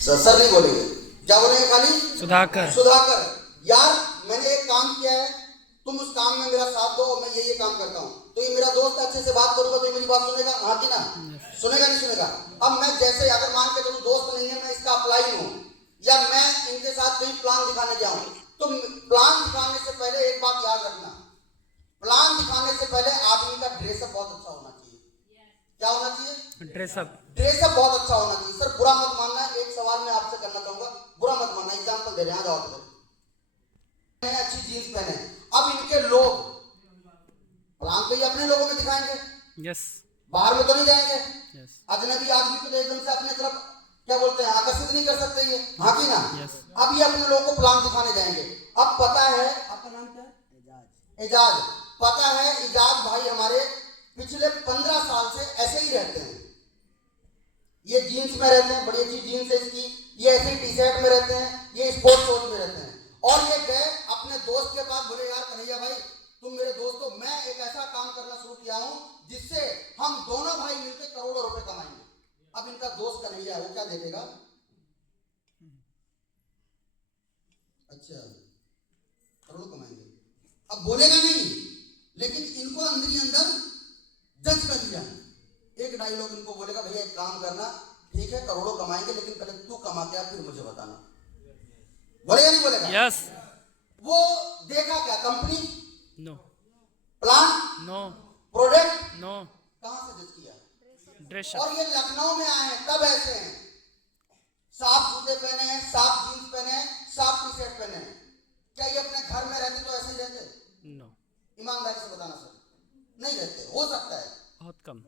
Sir नहीं बोलेंगे, क्या बोलेंगे खाली? सुधाकर। सुधाकर, यार मैंने एक काम किया है, तुम उस काम में मेरा साथ दो और मैं ये काम करता हूँ, तो ये मेरा दोस्त अच्छे से बात करूंगा तो ये मेरी बात सुनेगा, हाँ कि ना? सुनेगा नहीं सुनेगा? अब मैं जैसे अगर मान के चलो दोस्त नहीं है, मैं इसका अप्लाई हूँ या मैं इनके साथ कहीं प्लान दिखाने जाऊं, तो प्लान दिखाने से पहले एक बात याद रखना, प्लान दिखाने से पहले आदमी का ड्रेसअप बहुत अच्छा होना चाहिए। क्या होना चाहिए? ड्रेसअप। ड्रेसअप बहुत अच्छा होना चाहिए। सर बुरा मत मानना, एक सवाल मैं आपसे करना चाहूंगा, बुरा मत मानना, एग्जांपल दे रहे हैं, आ जाओ इधर। अच्छी जीन्स पहने, अब इनके लोग प्लान तो ये अपने लोगों में दिखाएंगे, यस। बाहर में तो नहीं जाएंगे। यस। अजनबी आदमी को तो एकदम से अपने तरफ क्या बोलते हैं आकर्षित नहीं कर सकते ये, हाँ कि ना? यस। अब ये अपने लोगों को प्लान दिखाने जाएंगे। अब पता है आपका नाम क्या है? एजाज। पता है एजाज भाई हमारे पिछले 15 साल से ऐसे ही रहते हैं, ये जीन्स में रहते हैं, बड़ी अच्छी जीन्स है इसकी, ये ऐसे ही टी शर्ट में रहते हैं, ये स्पोर्ट्स शूज में रहते हैं, और ये गए अपने दोस्त के पास, बोले यार कन्हैया भाई तुम मेरे दोस्त हो, मैं एक ऐसा काम करना शुरू किया हूं जिससे हम दोनों भाई मिलकर करोड़ों रुपए कमाएंगे। अब इनका दोस्त कन्हैया है, वो क्या देखेगा? अच्छा करोड़ों कमाएंगे, अब बोलेगा नहीं, लेकिन इनको अंदर ही अंदर जज कर लिया। एक डायलॉग इनको बोलेगा, भैया एक काम करना, ठीक है करोड़ों कमाएंगे लेकिन पहले तू कमा के फिर मुझे बताना। बोलेगा नहीं बोलेगा? यस। वो देखा क्या? Company, no. Plan, no. Product, no. कहां से जज किया? ड्रेसअप। और ये लखनऊ में आए हैं तब ऐसे हैं, साफ जूते पहने हैं, साफ जींस पहने हैं, साफ टी शर्ट पहने हैं। क्या ये अपने घर में रहते तो ऐसे ही रहते? नो। ईमानदारी से बताना सर, नहीं रहते। हो सकता है बहुत कम।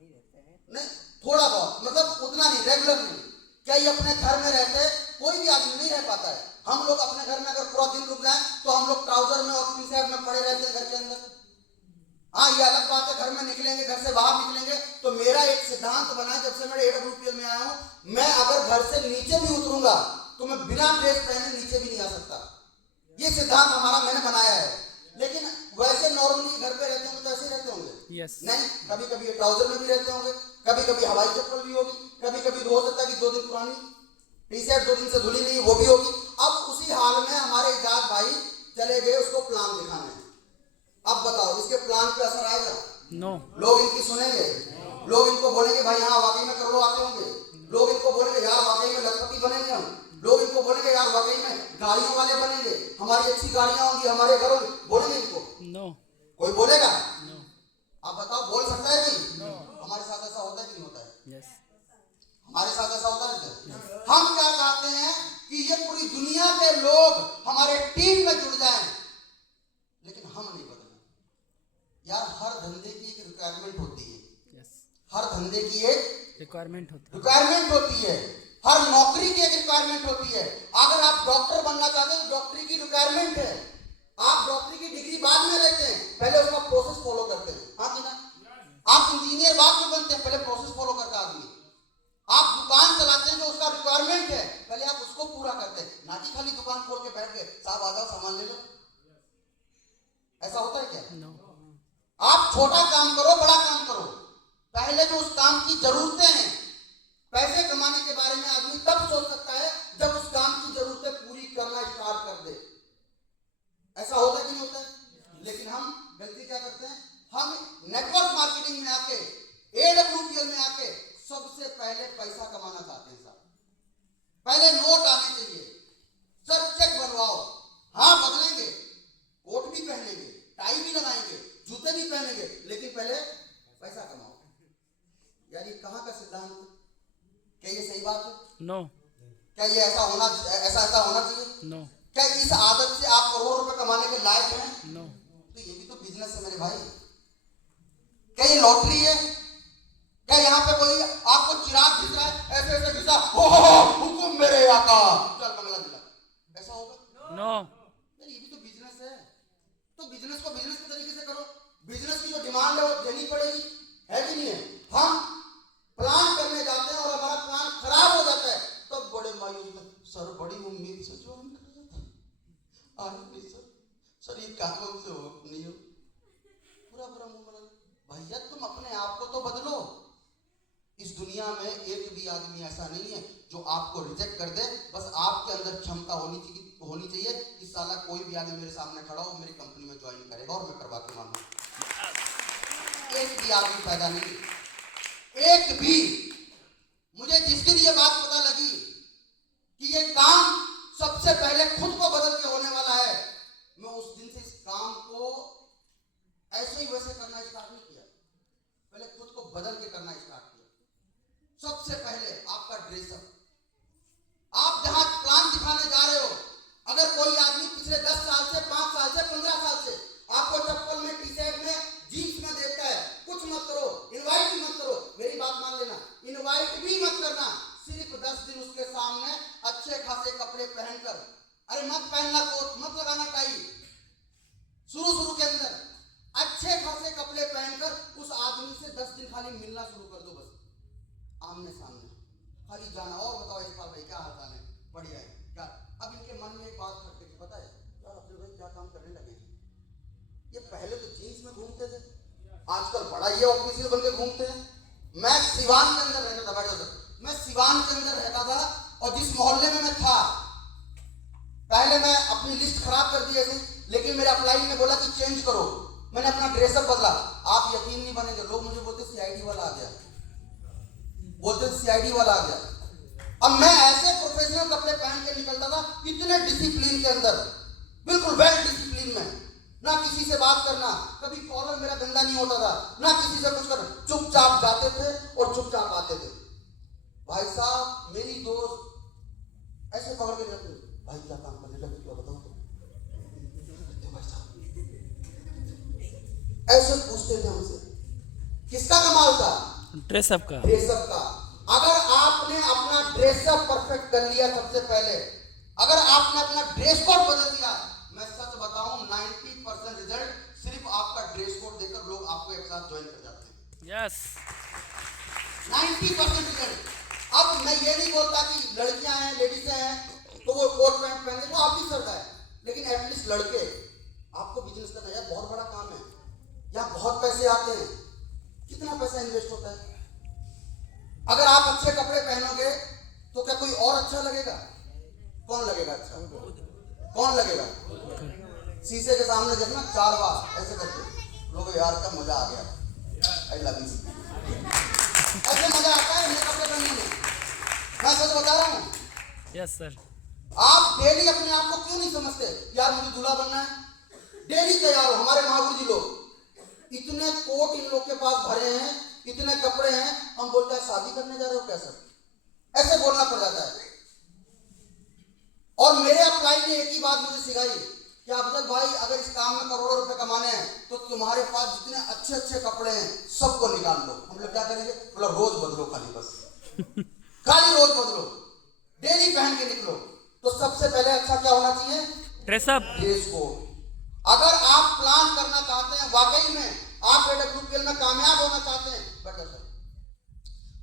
नहीं, थोड़ा बहुत, मतलब उतना नहीं, रेगुलर नहीं। क्या ये अपने घर में रहते? कोई भी आदमी नहीं रह पाता है। हम लोग अपने घर में अगर पूरा दिन रुक जाए तो हम लोग ट्राउजर में और टी शर्ट में पड़े रहते हैं घर के अंदर। हाँ ये अलग बात है, घर में निकलेंगे, घर से बाहर निकलेंगे तो मेरा एक सिद्धांत बना है, जब से मैं AWPL में आया हूं, मैं अगर घर से नीचे भी उतरूंगा तो मैं बिना ड्रेस पहने नीचे भी नहीं आ सकता। ये सिद्धांत हमारा मैंने बनाया है। लेकिन वैसे नॉर्मली घर पे रहते होंगे तो ऐसे रहते होंगे? यस। नहीं, कभी कभी ट्राउजर में भी रहते होंगे, कभी कभी हवाई चप्पल भी होगी, कभी कभी हो सकता है कि 2 दिन पुरानी टी शर्ट 2 दिन से धुली नहीं वो भी होगी। अब उसी हाल में हमारे एजाज भाई चले गए उसको प्लान दिखाने। अब बताओ इसके प्लान पे असर आएगा? नो। लोग इनकी सुनेंगे, लोग इनको बोलेंगे भाई हाँ वाकई में करोड़ों आते होंगे, लोग इनको बोलेंगे यार वाकई में लखपति बनेंगे हम, लोग इनको बोलेंगे यार वाकई में गाड़ियों वाले बनेंगे, हमारी अच्छी गाड़ियां होंगी, हमारे घरों में बोलेंगे इनको? नो। कोई बोलेगा? नो। आप बताओ बोल सकता है कोई? हमारे साथ ऐसा होता है कि नहीं होता है? यस। हमारे साथ ऐसा होता है क्या? हम क्या चाहते हैं कि ये पूरी दुनिया के लोग हमारे टीम में जुड़ जाएं, लेकिन हम नहीं बदले यार। हर धंधे की एक रिक्वायरमेंट होती है। यस। हर धंधे की एक रिक्वायरमेंट होती रिक्वायरमेंट होती है, हर नौकरी की एक रिक्वायरमेंट होती है। अगर आप डॉक्टर बनना चाहते हैं तो डॉक्टरी की रिक्वायरमेंट है, आप डॉक्टरी की डिग्री बाद में लेते हैं, पहले उसका प्रोसेस फॉलो करते हैं, हाँ कि ना? आप इंजीनियर बाद में बनते हैं, पहले प्रोसेस फॉलो करता आदमी। आप दुकान चलाते हैं जो उसका रिक्वायरमेंट है, पहले आप उसको पूरा करते हैं, ना कि खाली दुकान खोल के बैठ गए साहब आ जाओ सामान ले लो। ऐसा होता है क्या? नो। आप छोटा काम करो बड़ा काम करो, पहले जो उस काम की जरूरतें हैं, पैसे कमाने के बारे में आदमी तब सोच सकता है जब उस काम की जरूरतें पूरी करना स्टार्ट कर दे। ऐसा होता है कि नहीं होता है? लेकिन हम गलती क्या करते हैं, हम नेटवर्क मार्केटिंग में आके AWPL में आके सबसे पहले पैसा कमाना चाहते हैं साहब। पहले नोट आने चाहिए, सर चेक बनवाओ, हाँ बदलेंगे, कोट भी पहनेंगे, टाई भी लगाएंगे, जूते भी पहनेंगे, लेकिन पहले पैसा कमाओ। यार ये कहां का सिद्धांत? क्या ये सही बात है? नो। क्या ये ऐसा होना चाहिए? नो। क्या इस आदत से आप करोड़ रुपए कमाने के लायक हैं? नो। तो ये भी तो बिजनेस है मेरे भाई। क्या ये लॉटरी है? क्या यहाँ पे कोई आपको चिराग दिख रहा है ऐसे ऐसे घिसा, हो हुकुम मेरे आका चल बंगला दिला, ऐसा होगा? नो। यार ये भी तो बिजनेस है। तो बिजनेस को बिजनेस के तरीके से करो, बिजनेस की जो डिमांड है वो देनी पड़ेगी, है कि नहीं है? हम प्लान करने जाते हैं और हमारा प्लान खराब हो जाता है, तब बड़े मायूस में सर बड़ी उम्मीद से ज्वाइन कर रहा था, आज नहीं सर ये काम हमसे हो नहीं हो, पूरा मुंह बना। भैया तुम अपने आप को तो बदलो, इस दुनिया में एक भी आदमी ऐसा नहीं है जो आपको रिजेक्ट कर दे। बस आपके अंदर क्षमता होनी चाहिए कि साला कोई भी आदमी मेरे सामने खड़ा हो, मेरी कंपनी में ज्वाइन करेगा और मैं करवा के मानूंगा। एक भी आदमी पैदा नहीं, एक भी। मुझे जिस दिन ये बात पता लगी कि ये काम सबसे पहले खुद को बदल के होने वाला है, मैं उस दिन से इस काम को ऐसे ही वैसे करना स्टार्ट नहीं किया, पहले खुद को बदल के करना स्टार्ट किया। सबसे पहले आपका ड्रेसअप। आप जहां प्लान दिखाने जा रहे हो, अगर कोई आदमी पिछले 10 साल से, 5 साल से, 15 साल से आपको चप्पल में, टी शर्ट में, जीन्स में देखता है, कुछ मत करो, इनवाइट भी मत करो। मेरी बात मान लेना, इनवाइट भी मत करना। सिर्फ 10 दिन उसके सामने अच्छे खासे कपड़े पहनकर, अरे मत पहनना कोट, मत लगाना टाई, शुरू के अंदर अच्छे खासे कपड़े पहनकर उस आदमी से 10 दिन खाली मिलना शुरू कर दो, बस आमने सामने खाली जाना। और बताओ यशपाल भाई क्या हाल चाल है? बढ़िया है क्या? अब इनके मन में एक बात खटके की, पता है यार अब्दुल भाई क्या काम करने लगे? ये पहले तो जीन्स में घूमते थे, आजकल बड़ा ये ऑफिशियल बन के घूमते हैं। मैं सिवान के अंदर रहता था, बैठ जाओ, मैं सिवान के अंदर रहता था और जिस मोहल्ले में मैं था, पहले मैं अपनी लिस्ट खराब कर दी ऐसे, लेकिन मेरे अप्लाई ने बोला कि चेंज करो, मैंने अपना ड्रेसअप बदला। आप यकीन नहीं बनेंगे, लोग मुझे बोलते सीआईडी वाला आ गया, बोलते सीआईडी वाला आ गया। अब मैं ऐसे प्रोफेशनल कपड़े पहन के निकलता था, इतने डिसिप्लिन के अंदर, बिल्कुल वेल डिसिप्लिन में, ना किसी से बात करना, कभी कॉलर मेरा गंदा नहीं होता था, ना किसी से कुछ करना, चुपचाप जाते थे और चुपचाप आते थे। भाई साहब मेरी दोस्त ऐसे पकड़ के जाते, भाई क्या काम करने लगे क्या बताओ तो? भाई साहब ऐसे पूछते थे हमसे। किसका कमाल था? ड्रेसअप का। ड्रेसअप का। अगर आपने अपना ड्रेसअप परफेक्ट कर लिया, सबसे पहले अगर आपने अपना ड्रेस कोड बदल दिया, मैं सच बताऊं 90% रिजल्ट सिर्फ आपका ड्रेस कोड देखकर लोग आपको एक साथ ज्वाइन कर जाते हैं। Yes 90% result. अब मैं ये नहीं बोलता कि लड़कियां हैं, लेडीज हैं तो वो कोट पैंट पहने, वो आपकी श्रद्धा है, लेकिन एटलीस्ट लड़के, आपको बिजनेस करना है, बहुत बड़ा काम है, यहाँ बहुत पैसे आते हैं। कितना पैसा इन्वेस्ट होता है? अगर आप अच्छे कपड़े पहनोगे तो क्या कोई और अच्छा लगेगा? कौन लगेगा अच्छा? कौन लगेगा? शीशे के सामने देखना 4 बार ऐसे करके, लोग यार क्या मजा आ गया, आई लव यू, ऐसे मजा आता है नए कपड़े पहनने में। मैं सच बता रहा हूँ। Yes sir. आप डेली अपने आप को क्यों नहीं समझते यार मुझे दूल्हा बनना है? डेली तैयार हो। हमारे महावीर जी लोग इतने कोट इन लोग के पास भरे हैं, इतने कपड़े हैं, हम बोलते हैं शादी करने जा रहे हो क्या सर? ऐसे बोलना पड़ जाता है। और मेरे अप्लाई ने एक ही बात मुझे सिखाई कि अफजल भाई अगर इस काम में करोड़ों रुपए कमाने हैं तो तुम्हारे पास जितने अच्छे अच्छे कपड़े हैं सबको निकाल लो। हम लोग क्या करेंगे? बोला रोज बदलो, खाली बस खाली रोज बदलो, डेली पहन के निकलो। तो सबसे पहले अच्छा क्या होना चाहिए? ड्रेसअप। Dress code. अगर आप प्लान करना चाहते हैं, वाकई में आप एडब्ल्यूपीएल में कामयाब होना चाहते हैं, बेटर सर,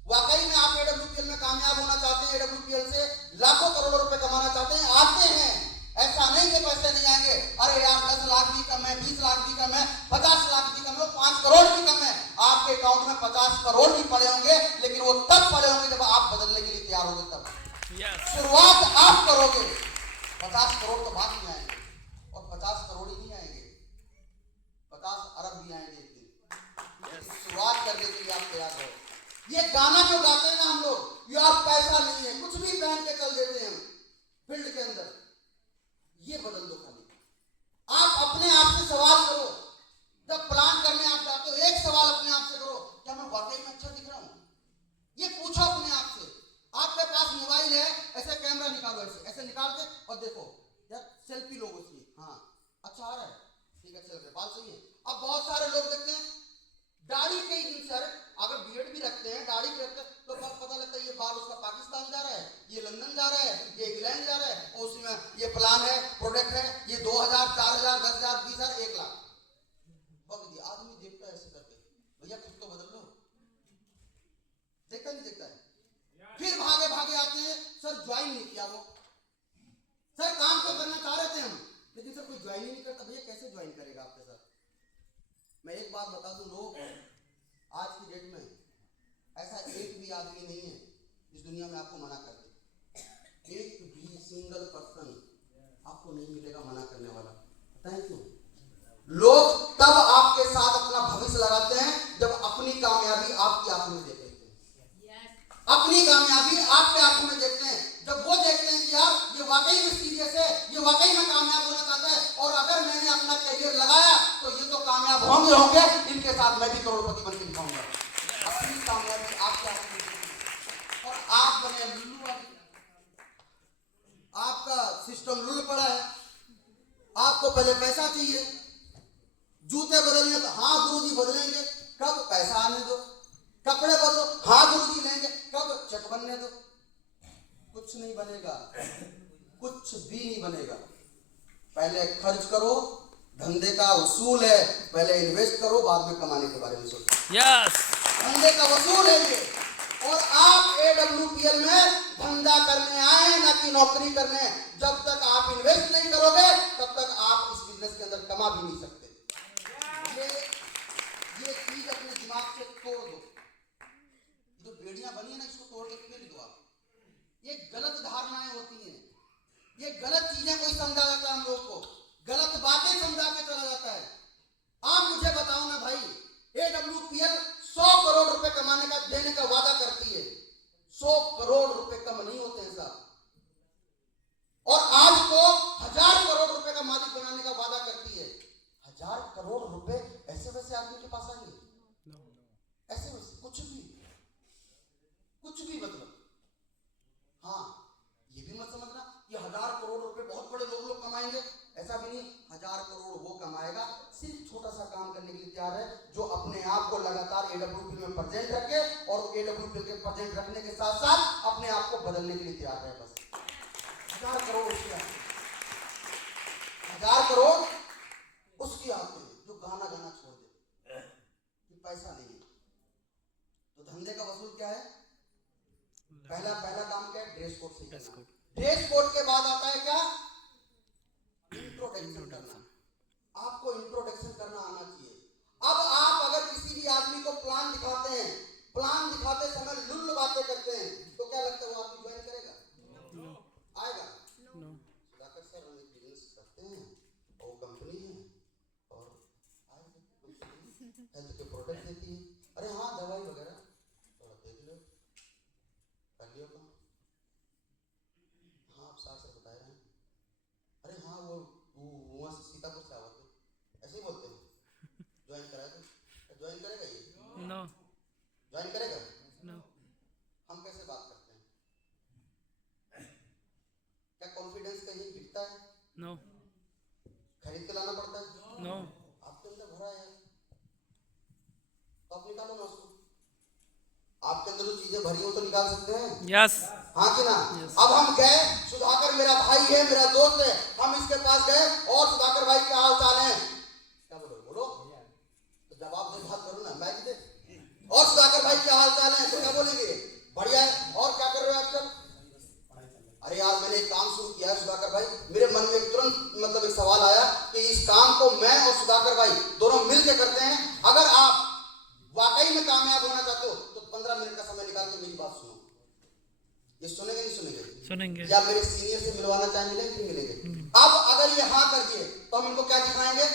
वाकई में आप एडब्ल्यूपीएल में कामयाब होना चाहते हैं, एडब्ल्यूपीएल से लाखों करोड़ों रुपए कमाना चाहते हैं, आते हैं। ऐसा नहीं कि पैसे नहीं आएंगे, अरे यार 10 लाख भी कम है, 20 लाख भी कम है, 50 लाख भी कम है, 5 करोड़ भी कम है। आपके अकाउंट में 50 करोड़ भी पड़े होंगे, लेकिन वो तब पड़े होंगे जब आप बदलने के लिए तैयार होंगे। तब शुरुआत आप करोगे, 50 करोड़ तो बाद में आएंगे, और 50 करोड़ ही नहीं आएंगे, 50 अरब भी आएंगे एक दिन। शुरुआत करने के लिए आप तैयार हो। ये गाना जो गाते हैं ना हम लोग, यार पैसा नहीं है, कुछ भी पहन के चल देते हैं फील्ड के अंदर, ये बदल दो। खाली आप अपने आप से सवाल करो, जब प्लान करने आप जाते हो, एक सवाल अपने आप से करो, क्या मैं वाकई में अच्छा दिख रहा हूं? ये पूछो अपने आप से। आपके पास मोबाइल है, ऐसे कैमरा निकालो, ऐसे ऐसे निकाल के और देखो यार, सेल्फी लो उसकी, हाँ अच्छा आ रहा है, ठीक है, चल रहा है, बात सही है। अब बहुत सारे लोग देखते हैं दाढ़ी कई दिन से, अगर बियर्ड भी रखते हैं, दाढ़ी भी रखते हैं, तो पता लगता है ये बाल उसका पाकिस्तान जा रहा है, ये लंदन जा रहा है, ये इंग्लैंड जा रहा है, और उसी में ये प्लान है, प्रोडक्ट है, ये 2000, 4000, 10,000, 20,000, 1 लाख। आदमी देखता है ऐसे करके, भैया खुद तो बदल लो। देखता नहीं देखता है? फिर भागे भागे आते हैं, सर ज्वाइन नहीं किया वो, सर काम तो करना चाह रहे थे हम, लेकिन सर कोई ज्वाइन ही नहीं करता। भैया कैसे ज्वाइन करेगा आपके साथ? मैं एक बात बता दूं, लोग आज की डेट में ऐसा एक भी आदमी नहीं है इस दुनिया में आपको मना कर दे। एक भी सिंगल पर्सन आपको नहीं मिलेगा मना करने वाला। पता है क्यों? लोग तब आपके साथ अपना भविष्य लगाते हैं जब अपनी कामयाबी आपकी आंखों में देख लेते हैं। अपनी कामयाबी आपके आंखों में देखते हैं जब वो देखते हैं कि यार ये वाकई में सीरियस है, ये वाकई में कामयाब होना चाहता है, और अगर मैंने अपना करियर लगाया तो ये तो कामयाब होंगे, इनके साथ मैं भी करोड़पति बन के दिखाऊंगा। अपनी कामयाबी आपके आंखों में देखते हैं और आप बने लुल्लू आदमी। आपका सिस्टम लुल्ल पड़ा है। आपको पहले पैसा चाहिए, जूते बदलने तो हाँ गुरुजी बदलेंगे, कब? पैसा आने दो। कपड़े बदलो, हाँ गुरुजी लेंगे, कब? चेक बनने दो। कुछ नहीं बनेगा, कुछ भी नहीं बनेगा। पहले खर्च करो, धंधे का उसूल है, पहले इन्वेस्ट करो, बाद में कमाने के बारे में सोचो। यस, धंधे का वसूल है ये। और आप AWPL में धंधा करने आए ना कि नौकरी करने। जब तक आप इन्वेस्ट नहीं करोगे तब तक आप इस बिजनेस के अंदर कमा भी नहीं सकते। ये चीज अपने दिमाग से तोड़ दो। जो बेड़ियां बनी है ना, इसको तोड़ के फेंक दो आप। ये गलत धारणाएं होती हैं, ये गलत चीजें कोई समझा जाता है, हम लोग को गलत बातें समझा के चला जाता है। आप मुझे बताओ ना भाई, AWPL 100 करोड़ रुपए कमाने का देने का वादा करती है। 100 करोड़ रुपए कम नहीं होते हैं साहब। और आज तो 1000 करोड़ रुपए का मालिक बनाने का वादा करती है। 1000 करोड़ रुपए ऐसे वैसे आदमी के पास आएंगे? ऐसे वैसे कुछ भी मतलब। हाँ, ये भी मत समझना कि 1000 करोड़ रुपए बहुत बड़े लोग कमाएंगे, ऐसा भी नहीं। 1000 करोड़ वो कमाएगा सिर्फ छोटा सा काम करने के लिए तैयार है, जो अपने आप को लगातार AWPL में प्रेजेंट रखे और AWPL के प्रेजेंट रखने के साथ साथ अपने आप को बदलने के लिए तैयार है। बस 1000 करोड़ उसके आते हैं, 1000 करोड़ उसके आते हैं जो गाना गाना छोड़ दे कि पैसा नहीं है। तो धंधे का वसूल क्या है? पहला काम क्या है? ड्रेस कोड से करना। ड्रेस कोड के बाद आता है क्या? इंट्रोडक्शन करना। आपको इंट्रोडक्शन करना आना चाहिए। अब आप अगर किसी भी आदमी को प्लान दिखाते हैं, प्लान दिखाते समय लुल्ल बातें करते हैं, तो क्या लगता है वो आदमी ज्वाइन करेगा? आएगा? जाकर सर हम एक बिजनेस करते हैं और कंपनी है और हेल्थ के प्रोडक्ट देती है। अरे हाँ, दवाई वगैरह थोड़ा देख लो, कर लियो काम। हाँ, आप साथ से बता रहे हैं। अरे हाँ, वो वहाँ से सीतापुर से आवत है, ऐसे ही बोलते हैं। ज्वाइन करा तो ज्वाइन करेगा ये? नो, ज्वाइन करेगा? नो। हम कैसे बात करते हैं? क्या कॉन्फिडेंस कहीं बिकता है? नो, खरीद के लाना पड़ता है? नो। आपके अंदर भरा है तो आप निकालो ना उसको। आपके अंदर जो चीजें भरी हो तो निकाल सकते हैं। यस, हाँ कि ना? Yes. अब हम गए, सुधाकर मेरा भाई है, मेरा दोस्त है, हम इसके पास गए और सुधाकर भाई क्या हाल चाल है? क्या बोलो तो जवाब दे, बात करो ना, मैं भी दे। और सुधाकर भाई क्या हाल चाल है? तो क्या बोलेंगे? बढ़िया है। और क्या कर रहे हो आजकल? अरे यार, मैंने एक काम शुरू किया है सुधाकर भाई। मेरे मन में तुरंत मतलब एक सवाल आया कि इस काम को मैं और सुधाकर भाई दोनों मिलकर करते हैं। अगर आप वाकई में कामयाब होना चाहते हो तो 15 मिनट का समय निकाल के मेरी बात सुनो। ये सुनेंगे नहीं सुनेंगे? सुनेंगे। या मेरे सीनियर से मिलवाना चाहे मिलेंगे नहीं मिलेंगे? अब अगर ये हाँ कर दिए तो हम इनको क्या दिखाएंगे?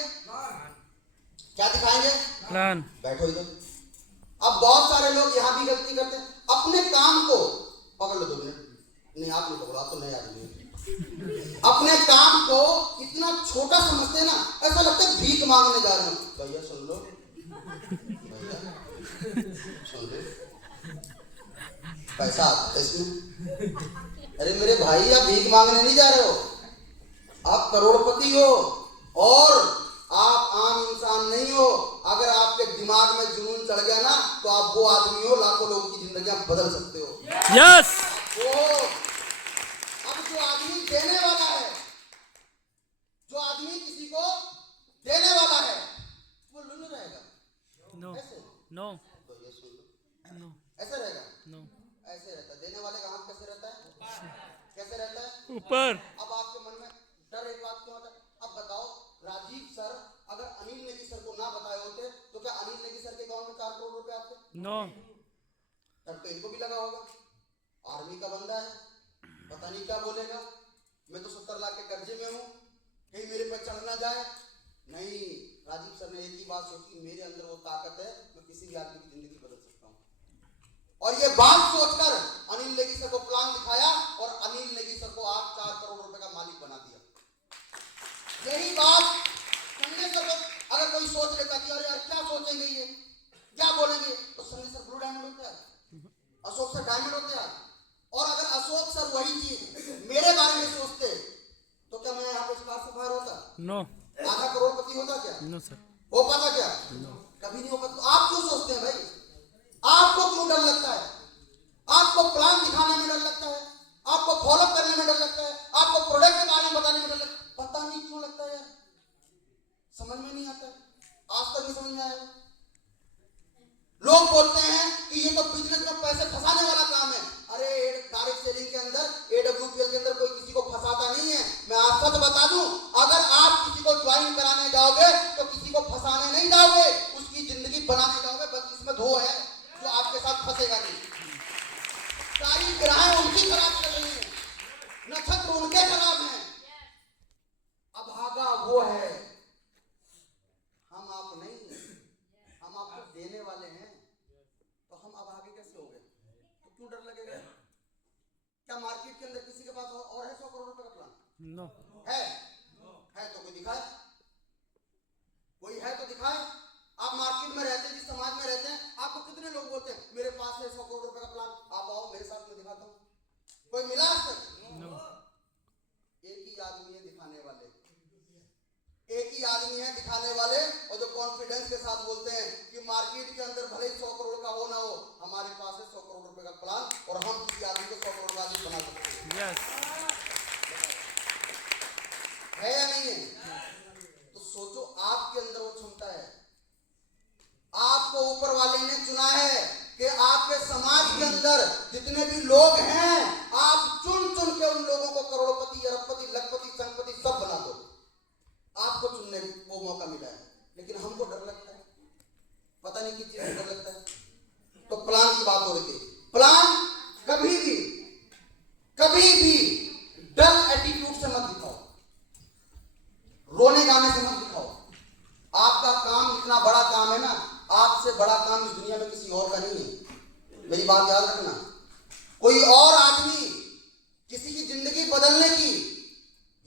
क्या दिखाएंगे? प्लान। बैठो इधर। अब बहुत सारे लोग यहाँ भी गलती करते हैं, अपने काम को पकड़ लो 2 मिनट। नहीं, आप नहीं पकड़ो, आप तो नए आदमी हो। अपने काम को इतना छोटा समझते हैं ना, ऐसा लगता है भीख मांगने जा रहे हो। भैया सुन लो, पैसा आता है इसमें। अरे मेरे भाई, आप भीख मांगने नहीं जा रहे हो, आप करोड़पति हो और आप आम इंसान नहीं हो। अगर आपके दिमाग में जुनून चढ़ गया ना तो आप वो आदमी हो, लाखों लोगों की जिंदगी बदल सकते हो। यस। अब जो आदमी देने वाला है, जो आदमी किसी को देने वाला है, वो लुल्लू रहेगा? नो, ऐसे? नो, तो ये सुन लो, नो, ऐसे रहेगा? नो। ऐसे रहता है। देने वाले का हाथ कैसे रहता है? कैसे रहता है? ऊपर। अब आपके मन में डर एक बात क्यों आता है? अब बताओ, राजीव सर अगर अनिल नेगी सर को ना बताए होते तो क्या अनिल नेगी सर के अकाउंट में 4 करोड़ रुपए आते? नो। डर तो इनको भी लगा होगा, आर्मी का बंदा है, पता नहीं क्या बोलेगा, मैं तो 70 लाख के कर्जे में हूँ, कहीं मेरे पे चढ़ ना जाए। नहीं, राजीव सर ने एक ही बात सोची, मेरे अंदर वो ताकत है, मैं किसी भी आदमी की जिंदगी बदल सकता हूँ। और ये बात सोचकर अनिल नेगी सर को प्लान दिखाया और अनिल नेगी सर को आज 4 करोड़ रुपए का मालिक बना दिया। यही बात संजय सर को अगर कोई सोच लेता कि अरे यार क्या सोचेंगे ये, क्या बोलेंगे, तो संजय सर ब्लू डायमंड होते हैं, अशोक सर डायमंड होते हैं। और अगर अशोक सर वही चीज मेरे बारे में सोचते तो क्या मैं यहाँ पे स्टार से बाहर होता? नो, आधा करोड़पति होता क्या? नो सर, हो पाता क्या? कभी नहीं होगा। तो आप क्यों सोचते हैं भाई? आपको क्यों डर लगता है? आपको प्लान दिखाने में डर लगता है, आपको फॉलो करने में डर लगता है, आपको प्रोडक्ट के बारे में बताने में डर लगता है। पता नहीं क्यों लगता है यार, समझ में नहीं आता, आज तक नहीं समझ में आया। लोग बोलते हैं कि ये तो बिजनेस में पैसे फंसाने वाला काम है। अरे डायरेक्ट सेलिंग के अंदर, AWPL के अंदर कोई किसी को फंसाता नहीं है। मैं आप सच बता दूं, अगर आप किसी को ज्वाइन कराने जाओगे तो किसी को फंसाने नहीं जाओगे, उसकी जिंदगी बनाने जाओगे। बदकिस्मत वो है जो आपके साथ फंसेगा नहीं। सारी ग्रहें उनकी खराब चल रही है, नक्षत्र उनके खराब हैं, अभागा वो है, हम आप नहीं है। हम आपको देने वाले हैं, तो हम अभागे कैसे हो गए? तो क्यों डर लगेगा? क्या मार्केट के अंदर किसी के पास और है 100 करोड़ रुपए का प्लान? नो, है तो कोई दिखाए, कोई है तो दिखाए। आप मार्केट में रहते हैं, जिस समाज में रहते हैं, आपको कितने लोग बोलते हैं मेरे पास है 100 करोड़ रुपए का प्लान, आप आओ मेरे साथ, मैं दिखाता हूँ। कोई मिला आज तक? नो, एक ही आदमी है दिखाने वाले, एक ही आदमी है दिखाने वाले, और जो कॉन्फिडेंस के साथ बोलते हैं कि मार्केट के अंदर भले ही 100 करोड़ का हो ना हो, हमारे पास है 100 करोड़ रुपए का प्लान और हम किसी आदमी को 100 करोड़ का आदमी बना सकते हैं। यस, है या नहीं है? तो सोचो, आपके अंदर वो क्षमता है, आपको ऊपर वाले ने चुना है कि आपके समाज के अंदर जितने भी लोग हैं, आप चुन चुन के उन लोगों को करोड़पति, अरबपति, लखपति, संपत्ति सब बना दो। आपको चुनने को मौका मिला है, लेकिन हमको डर लगता है, पता नहीं किस चीज से डर लगता है। तो प्लान की बात हो रही थी। प्लान कभी भी डल एटीट्यूड से मत दिखाओ, रोने गाने से मत दिखाओ। आपका काम इतना बड़ा काम है ना, आपसे बड़ा काम इस दुनिया में किसी और का नहीं है। मेरी बात याद रखना, कोई और आदमी किसी की जिंदगी बदलने की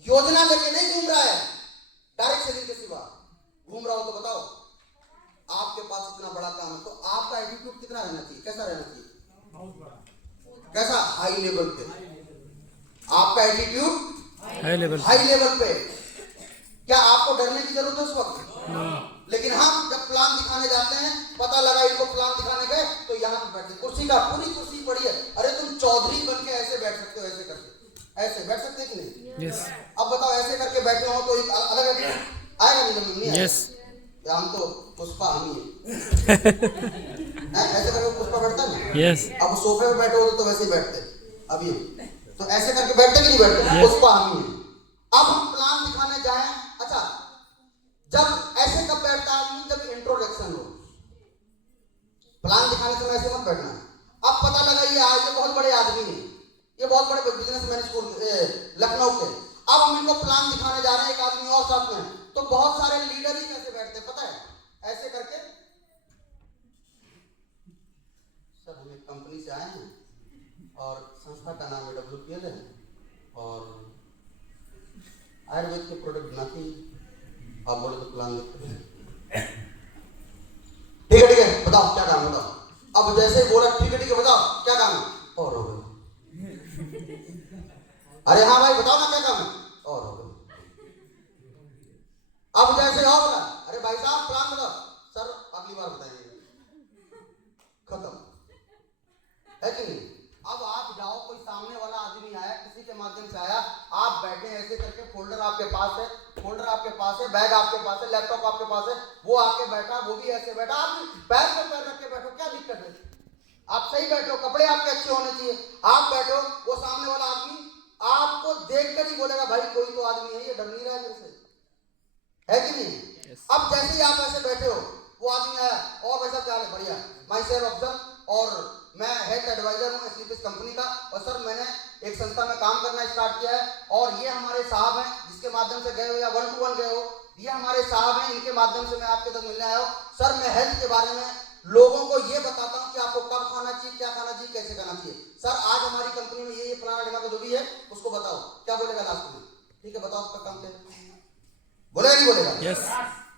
योजना लेके नहीं घूम रहा है, डायरेक्ट सेलिंग के सिवा घूम रहा हो तो बताओ, आपके पास इतना बड़ा काम है, तो आपका एटीट्यूड कितना रहना चाहिए, कैसा रहना चाहिए? कैसा? हाई लेवल पे। आपका एटीट्यूड हाई लेवल पे। क्या आपको डरने की जरूरत है उस वक्त? लेकिन हम जब प्लान दिखाने जाते हैं, पता लगा इनको प्लान दिखाने गए तो यहाँ पे बैठे, कुर्सी का पूरी कुर्सी पड़ी है, अरे तुम चौधरी बन के ऐसे बैठ सकते हो, ऐसे करके ऐसे बैठ सकते हैं कि नहीं? यस, अब बताओ, ऐसे करके बैठे हो तो एक अलग आएगा नहीं? यस, हम तो पुष्पा हम ही है। ऐसे करके पुष्पा बैठता है ना? यस, अब सोफे पे बैठे हो तो वैसे ही बैठते अभी, तो ऐसे करके बैठते कि नहीं बैठते? पुष्पा हम ही है। अब हम प्लान दिखाने जाएं, अच्छा जब ऐसे कब बैठता आदमी? जब इंट्रोडक्शन हो। प्लान दिखाने से ऐसे मत बैठना। अब पता लगा ये बहुत बड़े आदमी हैं, ये बहुत बड़े बिजनेसमैन स्कूल लखनऊ के, अब हम इनको प्लान दिखाने जा रहे हैं, एक आदमी और साथ में, तो बहुत सारे लीडर ही कैसे बैठते पता है? ऐसे करके, सर हम एक कंपनी से आए हैं और संस्था का नाम AWPL है और आयुर्वेद के प्रोडक्ट बनाती, आप बोले तो प्लान लिखते हैं। ठीक है बताओ क्या काम है, बताओ। अब जैसे ही बोला ठीक है बताओ क्या काम है, और हो गए। अरे हाँ भाई बताओ ना क्या काम है, और हो गए। अब जैसे हो बोला, अरे भाई साहब प्लान बताओ, सर अगली बार बताएंगे, खत्म। है कि नहीं? अब आप जाओ, कोई सामने वाला आदमी आया, किसी के माध्यम से आया, आप बैठे ऐसे करके, फोल्डर आपके पास है, बैग आपके पास है, लैपटॉप आपके पास है, वो आके बैठा, वो भी ऐसे बैठा, आप पैर पे पैर रख के बैठो, क्या दिक्कत है? आप सही बैठो, कपड़े आपके अच्छे होने चाहिए, आप बैठो, वो सामने वाला आदमी आपको देखकर ही बोलेगा भाई कोई तो आदमी है, ये डर नहीं रहा है जैसे, है कि नहीं? अब जैसे ही आप ऐसे बैठे हो, वो आदमी आया, और वैसा क्या है, बढ़िया, माई सेल्फ अफजल और मैं हेल्थ एडवाइजर हूँ एसलीपिस कंपनी का। और सर मैंने एक संस्था में काम करना स्टार्ट किया है और ये हमारे साहब हैं जिसके माध्यम से गए हो या 1-to-1 गए हो, ये हमारे साहब हैं, इनके माध्यम से मैं आपके तक मिलने आया हूँ। सर मैं हेल्थ के बारे में लोगों को ये बताता हूँ कि आपको कब खाना चाहिए, क्या खाना चाहिए, कैसे खाना चाहिए। सर आज हमारी कंपनी में ये फलाना ढिमाका जो भी है उसको बताओ, क्या बोलेगा लास्ट में? ठीक है बताओ आपका काम क्या है, बोलेगा नहीं बोलेगा? यस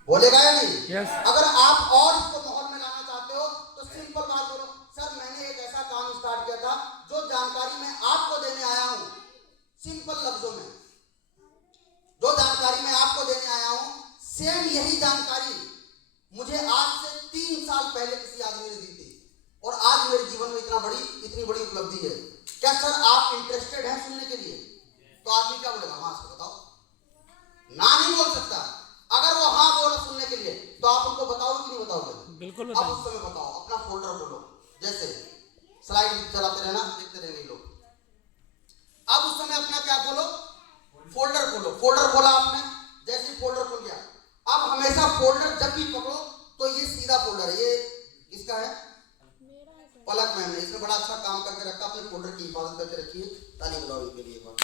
बोलेगा या नहीं? यस अगर आप और इसको माहौल में लाना चाहते हो तो सिंपल बात बोलो, सर मैंने एक ऐसा काम स्टार्ट किया था जो जानकारी मैं आपको देने आया हूं। सिंपल लफ्जों में जो जानकारी मैं आपको देने आया हूं, सेम यही जानकारी मुझे आज से 3 साल पहले किसी आदमी ने दी थी और आज मेरे जीवन में इतनी बड़ी उपलब्धि है। क्या सर आप इंटरेस्टेड हैं सुनने के लिए? तो आदमी क्या बोलेगा? हाँ सर बताओ, ना नहीं बोल सकता। अगर वो हाँ बोला सुनने के लिए तो आप उनको बताओगे कि नहीं बताओगे? बिल्कुल अब उस समय बताओ, अपना फोल्डर खोलो, जैसे स्लाइड चलाते रहना, देखते रहेंगे लोग। अब उस समय अपना क्या खोलो? फोल्डर खोलो। फोल्डर खोला आपने, जैसे फोल्डर खुल गया, अब हमेशा फोल्डर जब भी पकड़ो तो ये सीधा फोल्डर है। ये किसका है? पलक मैम ने, इसने बड़ा अच्छा काम करके रखा, अपने फोल्डर की हिफाजत करके रखी है। ताली बजाओ इनके लिए एक बार।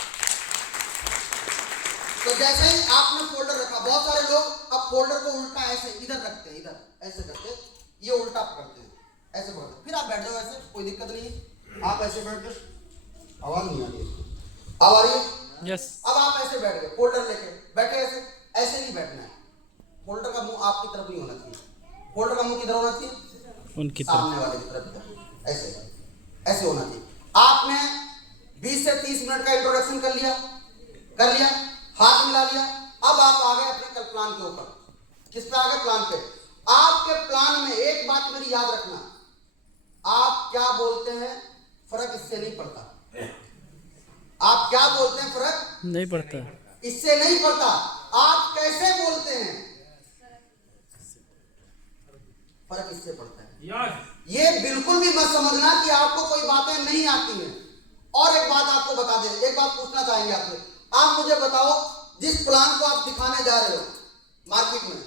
तो जैसे ही आपने फोल्डर रखा, बहुत सारे लोग अब फोल्डर को उल्टा ऐसे इधर रखते हैं, इधर ऐसे करते, ये उल्टा पकड़ते हैं, ऐसे पकड़ते, फिर आप बैठ जाओ ऐसे, कोई दिक्कत नहीं है। आप ऐसे बैठ गए, आवाज नहीं आ रही है, अब आ रही है? यस अब आप ऐसे बैठ गए, फोल्डर लेके बैठे, ऐसे ऐसे नहीं बैठना है। फोल्डर का मुंह आपकी तरफ नहीं होना चाहिए। फोल्डर का मुंह किधर होना चाहिए? उनकी सामने वाले की तरफ, ऐसे ऐसे होना चाहिए। आपने 20 से 30 मिनट का इंट्रोडक्शन कर लिया, हाथ मिला लिया। अब आप आ गए अपने कल प्लान के ऊपर। किस पे आ गए? प्लान पे। आपके प्लान में एक बात मेरी याद रखना, आप क्या बोलते हैं फर्क इससे नहीं पड़ता। आप क्या बोलते हैं फर्क नहीं पड़ता, इससे नहीं पड़ता। आप कैसे बोलते हैं फर्क इससे पड़ता है। ये बिल्कुल भी मत समझना कि आपको कोई बातें नहीं आती हैं। और एक बात आपको बता दें, एक बात पूछना चाहेंगे आपसे। आप मुझे बताओ, जिस प्लान को आप दिखाने जा रहे हो मार्केट में,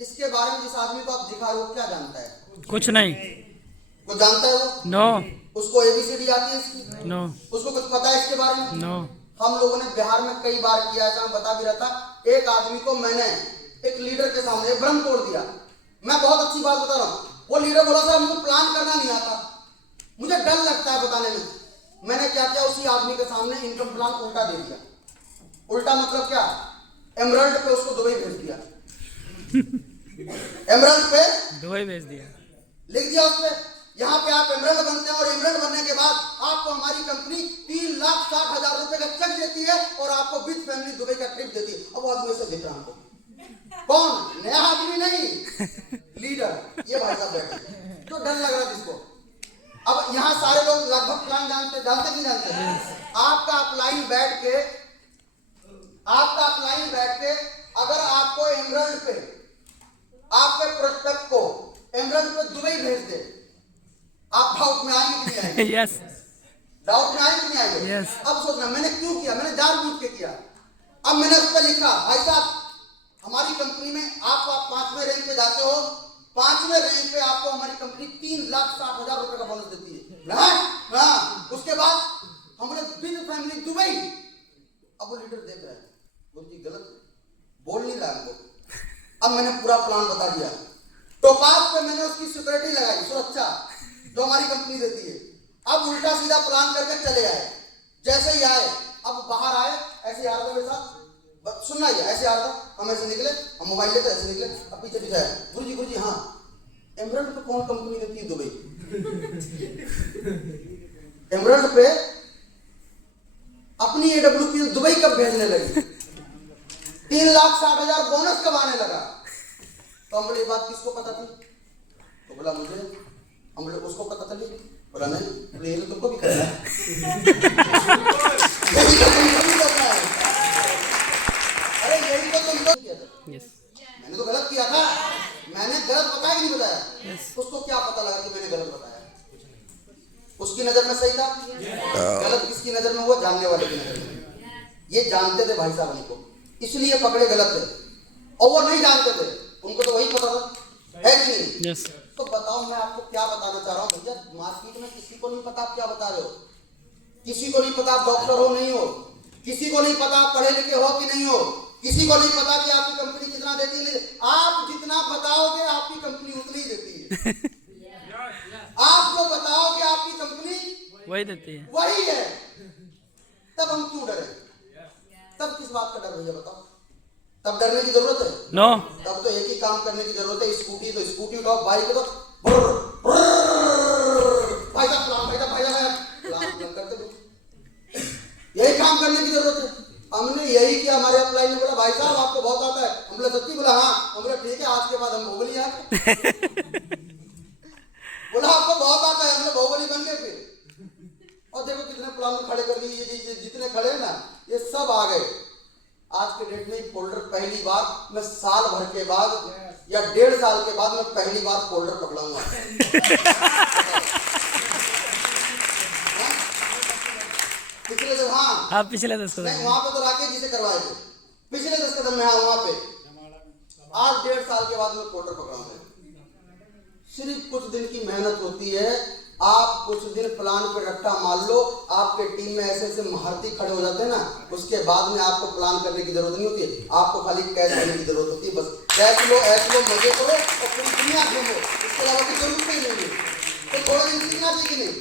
इसके बारे में जिस आदमी को आप दिखा रहे हो क्या जानता है? कुछ नहीं, कुछ जानता है वो? नो उसको ABCD आती है इसकी? नो उसको कुछ पता है इसके बारे में? नो। हम लोगों ने बिहार में कई बार किया, ऐसा मैं बता भी रहा था। एक आदमी को मैंने एक लीडर के सामने भ्रम तोड़ दिया। मैं बहुत अच्छी बात बता रहा हूँ। वो लीडर बोला सर हमको प्लान करना नहीं आता, मुझे डर लगता है बताने में। मैंने क्या किया, उसी आदमी के सामने इनकम प्लान उल्टा दे दिया। उल्टा मतलब क्या? एमरल्ड पे उसको दुबई भेज दिया। एमरल्ड पे दुबई भेज दिया, लिख दिया उसपे, यहाँ पे आप एमरल्ड बनते हैं और एमरल्ड बनने के बाद आपको हमारी कंपनी 3,60,000 रुपए का चेक देती है और आपको विद फैमिली दुबई का ट्रिप देती है। अब वो आदमी से देख रहा हमको, कौन? नया आदमी नहीं, लीडर। ये भाई साहब बैठे, तो डर लग रहा है जिसको। अब यहाँ सारे लोग लगभग प्लान जानते नहीं जानते। आपका अपलाइन बैठ के अगर आपको एमरल्ड पे, आपके प्रोस्पेक्ट को एमरल्ड पे दुबई भेज दे, आप डाउट में आएंगे कि नहीं आएंगे? यस डाउट में आएंगे कि नहीं आएंगे? Yes. अब सोचना मैंने क्यों किया, मैंने जानबूझ के किया। अब मैंने उस पर लिखा, भाई साहब हमारी कंपनी में आप 5वें रैंक पे जाते हो, 5वें रैंक पे आपको हमारी कंपनी 3,60,000 रुपए का बोनस देती है। हाँ, उसके बाद हमने विद फैमिली दुबई। अब वो लीडर देख रहा है, बोलती गलत बोल नहीं रहा है। अब मैंने पूरा प्लान बता दिया। टोपाज पे मैंने उसकी सिक्योरिटी लगाई, सुरक्षा जो हमारी कंपनी देती है। अब उल्टा सीधा प्लान करके चले आए। जैसे ही आए, अब बाहर आए, ऐसे आ रहा था मेरे साथ, सुनना ही ऐसे आ रहा था, हम ऐसे निकले, हम मोबाइल लेते ऐसे निकले, अब पीछे पीछे आए, गुरुजी हाँ एमरल्ड पे कौन कंपनी देती है दुबई? एमरल्ड पे अपनी AWP दुबई कब भेजने लगी? 3,60,000 बोनस कब आने लगा? तो हम बोले ये बात किसको पता थी? तो बोला मुझे। हम बोले उसको पता था? बोला नहीं। बोले ये तो तुमको भी करना है। अरे यही तो तुम लोग किया था। यस मैंने तो गलत किया था, मैंने गलत बताया कि नहीं बताया? यस। उसको क्या पता लगा कि मैंने गलत बताया? उसकी नजर में सही था, गलत किसकी नजर में हुआ? जानने वाले की नजर में। ये जानते थे भाई साहब हमको, इसलिए पकड़े गलत थे। और वो नहीं जानते थे, उनको तो वही पता था, है कि नहीं? यस। तो बताओ मैं आपको क्या बताना चाह रहा हूँ भैया, मार्केट में किसी को नहीं पता आप क्या बता रहे हो, किसी को नहीं पता आप डॉक्टर हो नहीं हो, किसी को नहीं पता आप पढ़े लिखे हो कि नहीं हो, किसी को नहीं पता कि आपकी कंपनी कितना देती है नहीं। आप जितना बताओगे आपकी कंपनी उतनी ही देती है। आप जो बताओगे आपकी कंपनी वही देती है। वही है। तब हम क्यों डरे? तब किस बात का डर भैया बताओ? तब डरने की जरूरत है? नो। तब तो एक ही काम करने की जरूरत है, स्कूटी तो स्कूटी उठाओ, बाइक तो भाई साहब करते दो। यही काम करने की जरूरत है। हमने यही किया, हमारे अप्लाई ने बोला भाई साहब आपको बहुत आता है, हम बोला सच्ची? बोला हाँ। हम बोला ठीक है, आज के बाद हम बाहुबली यहाँ बोला आपको बहुत आता है, हम लोग बाहुबली बन गए फिर। और देखो कितने प्लान खड़े कर दिए, ये जितने खड़े हैं ना ये सब आ गए। आज के डेट में फोल्डर पहली बार मैं साल भर के बाद या 1.5 साल के बाद मैं पहली बार फोल्डर पकड़ाऊंगा। पिछले तो हाँ पिछले 10 कदम नहीं, वहां पे तो राकेश जी से करवाए थे, पिछले 10 कदम में हाँ वहां पे। आज 1.5 साल के बाद मैं फोल्डर पकड़ाऊंगा। सिर्फ कुछ दिन की मेहनत होती है। आप कुछ दिन प्लान पे रट्टा मार लो, आपके टीम में ऐसे ऐसे महारथी खड़े हो जाते हैं ना, उसके बाद में आपको प्लान करने की जरूरत नहीं होती है। आपको खाली कैश देने की जरूरत होती है, बस कैश लो, ऐश लो, मजे करो और पूरी दुनिया घूमो, इसके अलावा कोई जरूरत नहीं है। तो थोड़ा दिन सीखना चाहिए कि नहीं?